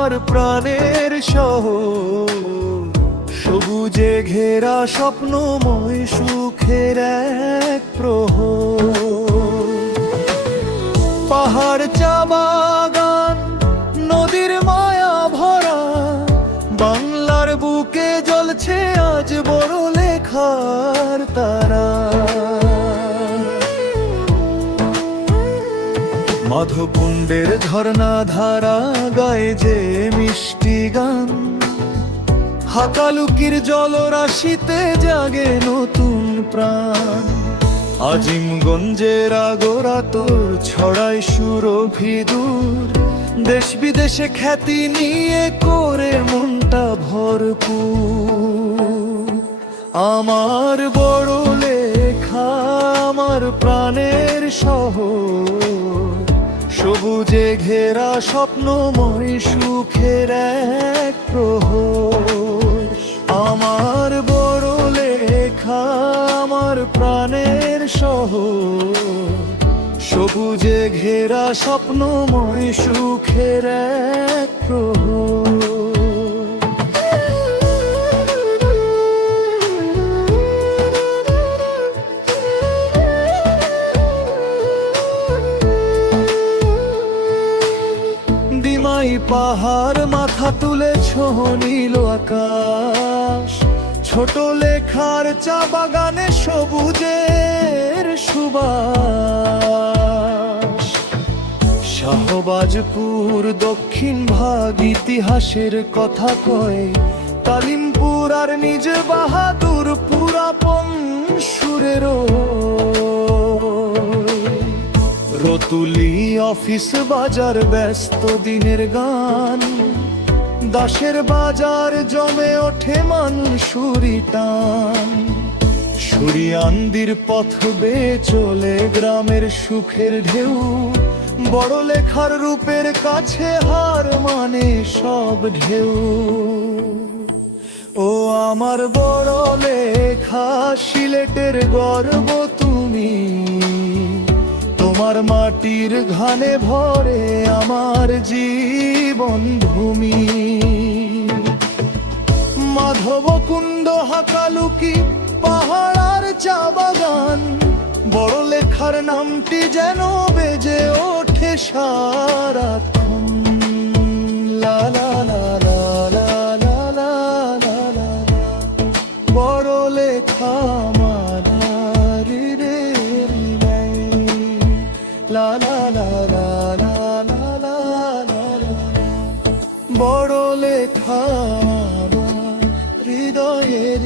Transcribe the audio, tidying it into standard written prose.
আমার প্রাণের শহর, সবুজে ঘেরা স্বপ্নময় সুখের এক প্রহর। পাহাড় চা বাগান নদীর মায়া ভরা, বাংলার বুকে জ্বলছে আজ বড় লেখার তারা। মাধবকুণ্ডের ঝর্ণা ধারা গায়ে যে মিষ্টি গান, হাকালুকির জলরাশিতে জাগে নতুন প্রাণ। আজিমগঞ্জের আগোরা তোর ছড়ায় সুরভি দূর, দেশ বিদেশে খ্যাতি নিয়ে করে মনটা ভরপুর। আমার বড় লেখা আমার প্রাণের শহর, সবুজে ঘেরা স্বপ্নময় সুখের এক প্রহর। আমার বড় লেখা আমার প্রাণের শহর, সবুজে ঘেরা স্বপ্নময় সুখের এক প্রহর। দিমাই পাহাড় মাথা তুলে নীল আকাশ, ছোট লেখার চা বাগানে সবুজের সুবাস। শাহবাজপুর দক্ষিণ ভাগ ইতিহাসের কথা কয়, কালিমপুর আর নিজ বাহাদুর পুরাপন সুরের। রতুলি অফিস বাজার ব্যস্ত দিনের গান, দাসের বাজার জমে ওঠে মানুষুরি টান। সুরিয়ান্দির পথ বেয়ে চলে গ্রামের সুখের ঢেউ, বড় লেখার রূপের কাছে হার মানে সব ঢেউ। ও আমার বড় লেখা সিলেটের গর্ব তুমি, তোমার মাটির ঘানে ভরে আমার জীবন ভূমি। মাধবকুণ্ড হাকালুকি পাহাড় আর চা বাগান, বড় লেখার নামটি যেন বেজে ওঠে সারাক্ষণ। লা লা লা লা লা লা লা লা লা, বড় লেখা আমার রে রে, লা লা লা লা লা লা লা লা লা, বড় লেখা আমার হৃদয়ের।